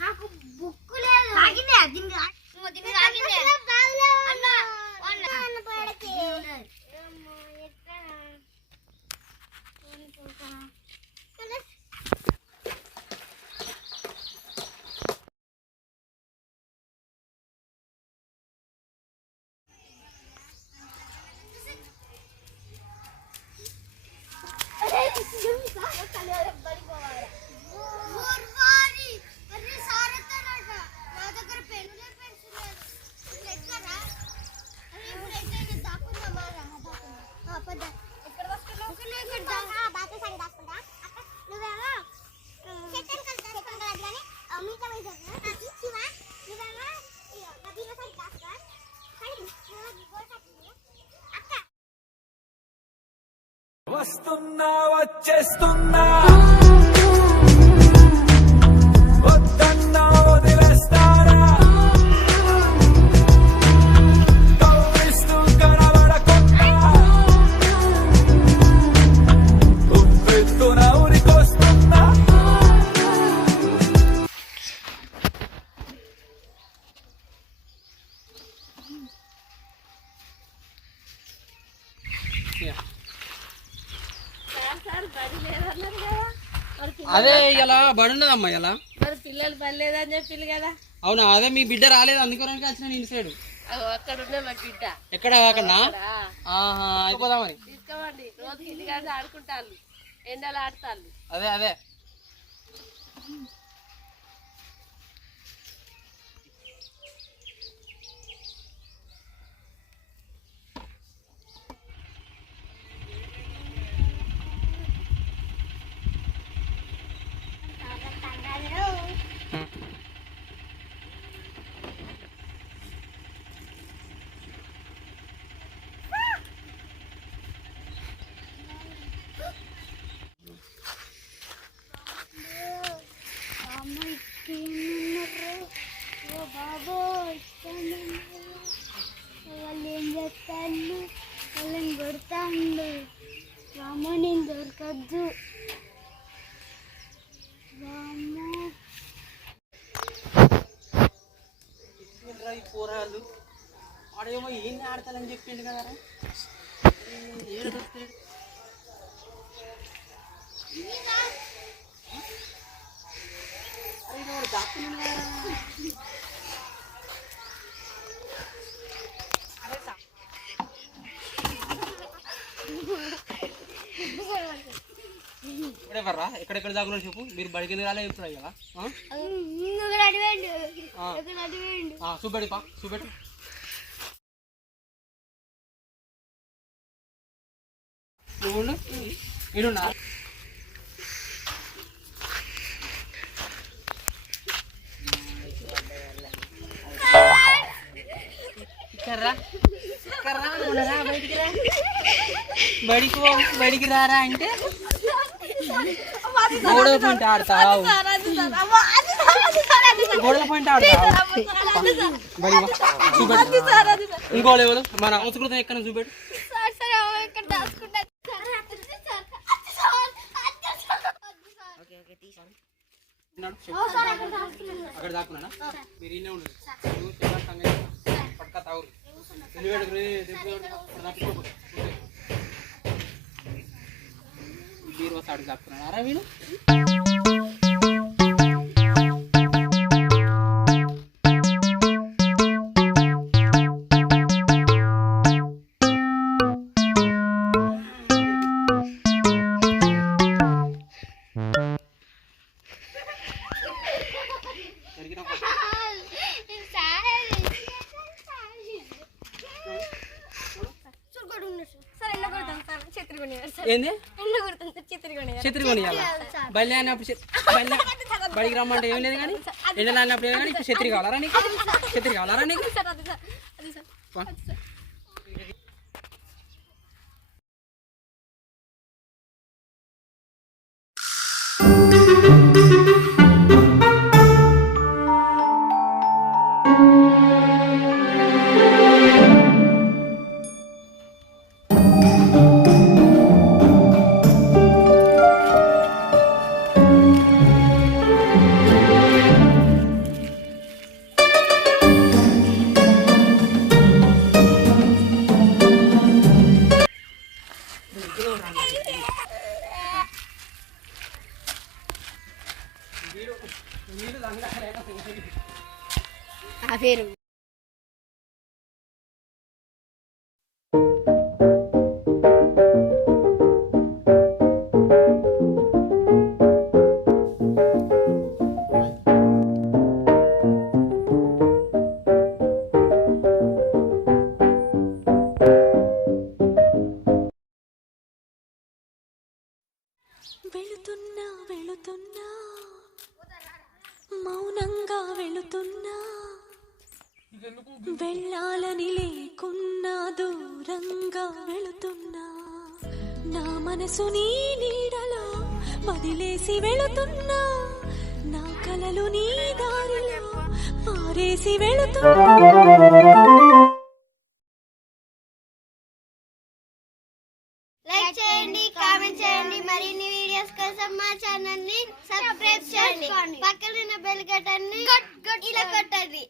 నాకు బుక్ లేదు. వస్తున్నా వచ్చేస్తున్నా అదే ఇలా బడున్నదమ్మా ఇలా పిల్లలు పర్లేదని చెప్పి కదా. అవునా? అదే మీ బిడ్డ రాలేదు అందుకోడానికి వచ్చిన నేను సైడ్. అక్కడ ఉన్న మా బిడ్డ ఎక్కడ కాకుండా అయిపోదామని తీసుకోమండి. రోజు ఇంటికాడ ఆడుకుంటాను, ఎండలు ఆడతాను. అదే అదే వాళ్ళు ఏం చేస్తాను, వాళ్ళని కొడతాను. రామ నేను దొరకద్దు. పోరాళ్ళు వాడేమో ఏం ఆడతానని చెప్పిండు కదా. ఇప్పుడెవర్రా ఎక్కడెక్కడ దాకా చెప్పు. మీరు బడికి రాలే ఇప్పుడు అయ్యా చూపెడి పా చూపెట్టు. నువ్వు ఇడున్నా బడికి రారా అంటే గోడల పాయింట్ ఆడతావు, గోడల పాయింట్ ఆడతావు. చూపెట్టు ఇంకోళ్ళు ఎవరు మన సంస్కృతం ఎక్కడ చూపెట్టు. అక్కడ దాక్కున్నా మీరు ఇన్నే ఉండదు పట్టుక తాగురు బీరు వస్తాడు దాక్కున్నాడు. అరా వీడు ఏంది ఛత్రి కొనియాలా? బయలు అన్నప్పుడు బడికి రమ్మంటే ఏం లేదు కానీ ఎండలు అన్నప్పుడు ఏం కానీ ఇప్పుడు ఛత్రి కావాలరా నీకు? ఛత్రి కావాలరా నీకు? నీళ్ళు దండాలి. ఆ పేరు వెళుతున్నా వెళుతున్నా మౌనంగా వెళుతున్నా వెళ్ళాలని లేకున్నా దూరంగా వెళుతున్నా నా మనసు నీ నీడలో వదిలేసి వెళుతున్నా నా కలలు నీ దారిలో పారేసి వెళుతున్నా. లైక్ చేయండి, కామెంట్ చేయండి, మరిన్ని వీడియోస్ కోసం మా ఛానల్ ని సబ్స్క్రైబ్ చేయండి. పక్కన ఉన్న బెల్ బటన్ ని ఇలా కొట్టండి.